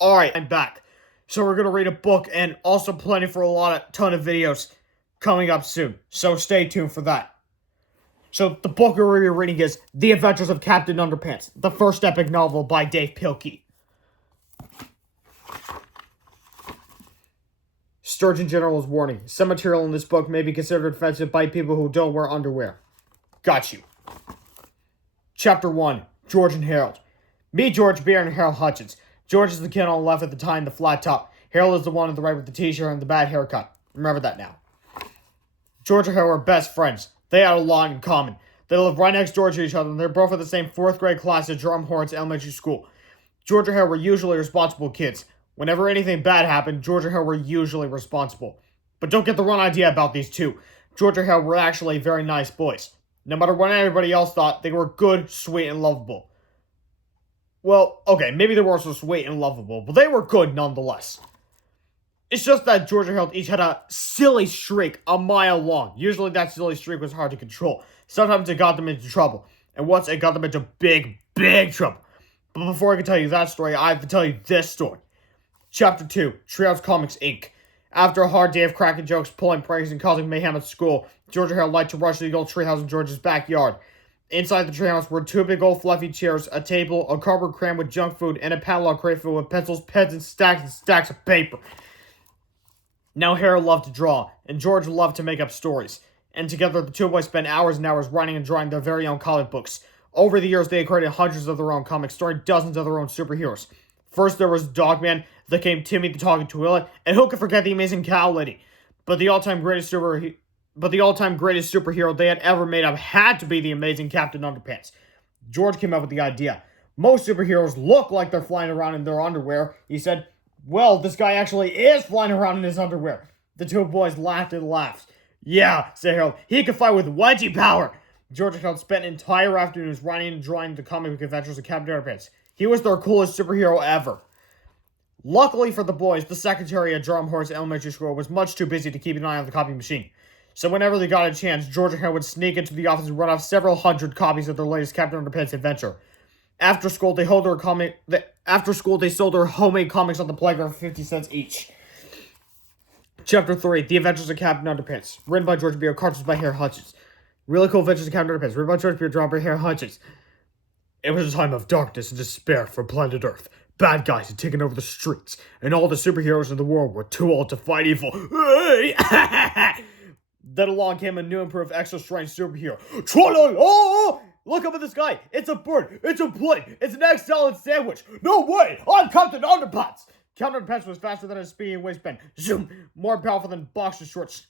Alright, I'm back. So we're gonna read a book and also planning for a ton of videos coming up soon. So stay tuned for that. So the book we're reading is The Adventures of Captain Underpants, the first epic novel by Dave Pilkey. Sturgeon General's warning. Some material in this book may be considered offensive by people who don't wear underwear. Got you. Chapter 1. George and Harold. Meet George Beer and Harold Hutchins. George is the kid on the left at the time, the flat top. Harold is the one on the right with the t-shirt and the bad haircut. Remember that now. George and Harold were best friends. They had a lot in common. They lived right next door to each other, and they're both in the same 4th grade class at Drumhorns Elementary School. George and Harold were usually responsible kids. Whenever anything bad happened, George and Harold were usually responsible. But don't get the wrong idea about these two. George and Harold were actually very nice boys. No matter what anybody else thought, they were good, sweet, and lovable. Well, okay, maybe they were also sweet and lovable, but they were good nonetheless. It's just that George and Harold each had a silly streak a mile long. Usually that silly streak was hard to control. Sometimes it got them into trouble. And once it got them into big, big trouble. But before I can tell you that story, I have to tell you this story. Chapter 2, Treehouse Comics, Inc. After a hard day of cracking jokes, pulling pranks, and causing mayhem at school, George and Harold liked to rush to the old treehouse in George's backyard. Inside the treehouse were 2 big old fluffy chairs, a table, a cupboard crammed with junk food, and a padlock crate filled with pencils, pens, and stacks of paper. Now Harold loved to draw, and George loved to make up stories. And together the two boys spent hours and hours writing and drawing their very own comic books. Over the years, they had created hundreds of their own comics, starring dozens of their own superheroes. First there was Dogman, then came Timmy the Talking Toilet, and who could forget the Amazing Cow Lady? But the all-time greatest superhero they had ever made up had to be the amazing Captain Underpants. George came up with the idea. Most superheroes look like they're flying around in their underwear. He said, well, this guy actually is flying around in his underwear. The two boys laughed and laughed. Yeah, said Harold, he could fly with wedgie power. George and Harold spent entire afternoons writing and drawing the comic book adventures of Captain Underpants. He was their coolest superhero ever. Luckily for the boys, the secretary at Drumhorns Elementary School was much too busy to keep an eye on the copy machine. So whenever they got a chance, George and Harold would sneak into the office and run off several hundred copies of their latest Captain Underpants adventure. After school, they sold their homemade comics on the playground for 50 cents each. Chapter 3, The Adventures of Captain Underpants. Written by George Beer, cartoons by Harold Hutchins. Really cool adventures of Captain Underpants. Written by George Beer, drawn by Harold Hutchins. It was a time of darkness and despair for planet Earth. Bad guys had taken over the streets, and all the superheroes in the world were too old to fight evil. Then along came a new improved extra-strength superhero. Tra-la-la! Look up at the sky. It's a bird. It's a plane. It's an egg salad sandwich. No way! I'm Captain Underpants! Captain Underpants was faster than a speeding waistband. Zoom! More powerful than boxer shorts.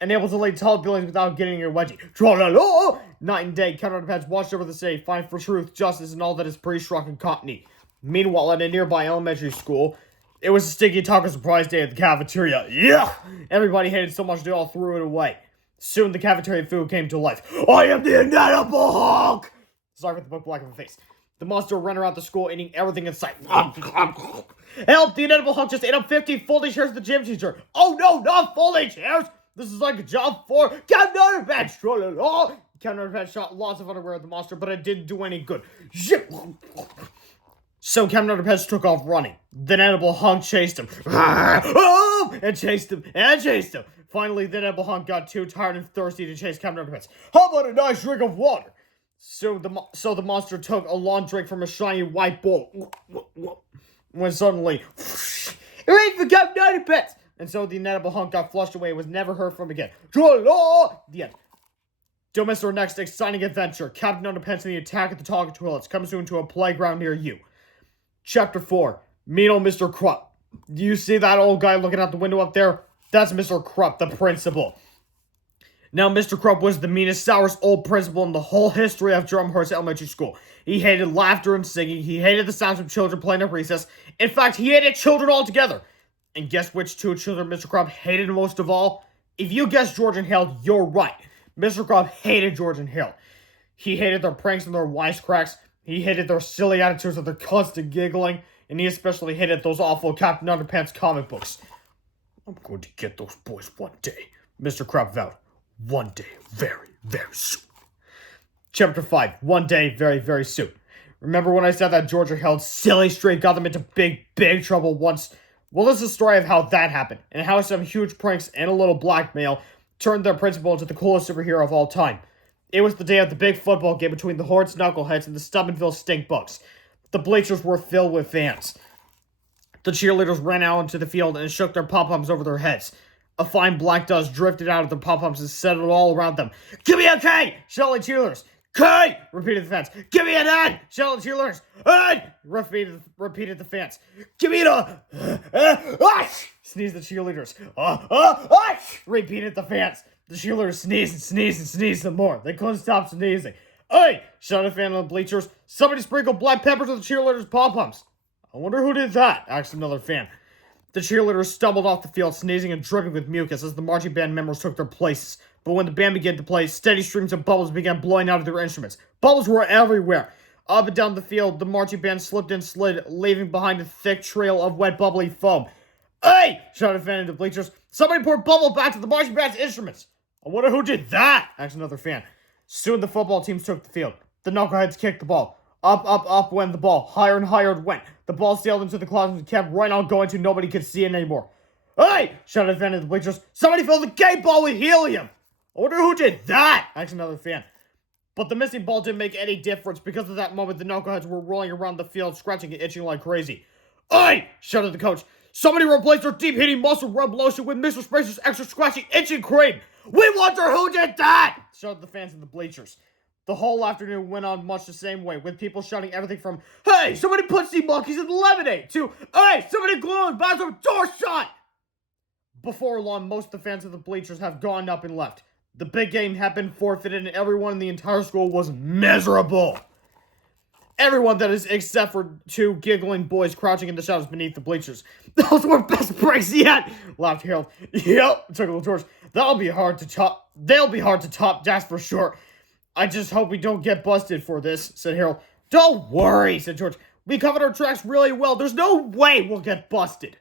And able to lay tall buildings without getting a wedgie. Tra-la-la! Night and day, Captain Underpants watched over the city, fighting for truth, justice, and all that is pre-shrunken cockney. Meanwhile, at a nearby elementary school, it was a sticky taco surprise day at the cafeteria. Yeah! Everybody hated so much they all threw it away. Soon the cafeteria food came to life. I am the Inedible Hulk! Sorry for the book black in the face. The monster ran around the school eating everything in sight. Help! The Inedible Hulk just ate up 50 folding chairs at the gym teacher. Oh no, not folding chairs! This is like a job for Captain Underpants! Captain Underpants shot lots of underwear at the monster, but it didn't do any good. Zip! So Captain Underpants took off running. The Inedible Hunk chased him. And chased him. And chased him. Finally, the Inedible Hunk got too tired and thirsty to chase Captain Underpants. How about a nice drink of water? So the monster took a long drink from a shiny white bowl. When suddenly, ready for Captain Underpants! And so the Inedible Hunk got flushed away and was never heard from again. The end. Don't miss our next exciting adventure. Captain Underpants and the Attack of the Talking Toilets comes soon to a playground near you. Chapter 4, Mean Old Mr. Krupp. Do you see that old guy looking out the window up there? That's Mr. Krupp, the principal. Now, Mr. Krupp was the meanest, sourest old principal in the whole history of Drumhorns Elementary School. He hated laughter and singing. He hated the sounds of children playing at recess. In fact, he hated children altogether. And guess which two children Mr. Krupp hated most of all? If you guessed George and Harold, you're right. Mr. Krupp hated George and Harold. He hated their pranks and their wisecracks. He hated their silly attitudes and their constant giggling. And he especially hated those awful Captain Underpants comic books. I'm going to get those boys one day, Mr. Krupp vowed. One day, very, very soon. Chapter 5, One Day, Very, Very Soon. Remember when I said that Georgia held silly straight got them into big trouble once? Well, this is a story of how that happened, and how some huge pranks and a little blackmail turned their principal into the coolest superhero of all time. It was the day of the big football game between the Hordes Knuckleheads and the Stubbornville Stinkbugs. The bleachers were filled with fans. The cheerleaders ran out into the field and shook their pom-poms over their heads. A fine black dust drifted out of the pom-poms and settled all around them. "Give me a K!" shouted the cheerleaders. "K!" repeated the fans. "Give me an N!" shouted the cheerleaders. "N!" repeated the fans. "Give me an sneezed the cheerleaders. Repeated the fans. The cheerleaders sneezed and sneezed and sneezed some more. They couldn't stop sneezing. "Hey!" shouted a fan on the bleachers. "Somebody sprinkled black peppers on the cheerleaders' pom-poms." "I wonder who did that?" asked another fan. The cheerleaders stumbled off the field, sneezing and dripping with mucus as the marching band members took their places. But when the band began to play, steady streams of bubbles began blowing out of their instruments. Bubbles were everywhere. Up and down the field, the marching band slipped and slid, leaving behind a thick trail of wet, bubbly foam. "Hey!" shouted a fan in the bleachers. "Somebody pour bubble back to the marching band's instruments." "I wonder who did that?" asked another fan. Soon the football teams took the field. The knuckleheads kicked the ball. Up went the ball. Higher and higher it went. The ball sailed into the clouds and kept right on going till nobody could see it anymore. "Hey!" shouted a fan in the bleachers. "Somebody filled the game ball with helium." "I wonder who did that?" asked another fan. But the missing ball didn't make any difference because at that moment the knuckleheads were rolling around the field, scratching and itching like crazy. "Hey!" shouted the coach. "Somebody replaced their deep-heating muscle rub lotion with Mr. Spacer's extra scratchy itching cream." "We wonder who did that!" shouted the fans in the bleachers. The whole afternoon went on much the same way, with people shouting everything from, "Hey, somebody put sea monkeys in the lemonade," to, "Hey, somebody glue the bathroom door shut!" Before long, most of the fans of the bleachers have gone up and left. The big game had been forfeited and everyone in the entire school was miserable. Everyone, that is, except for two giggling boys crouching in the shadows beneath the bleachers. "Those were best pranks yet!" laughed Harold. "Yep," chuckled George. They'll be hard to top, that's for sure." "I just hope we don't get busted for this," said Harold. "Don't worry," said George. "We covered our tracks really well. There's no way we'll get busted."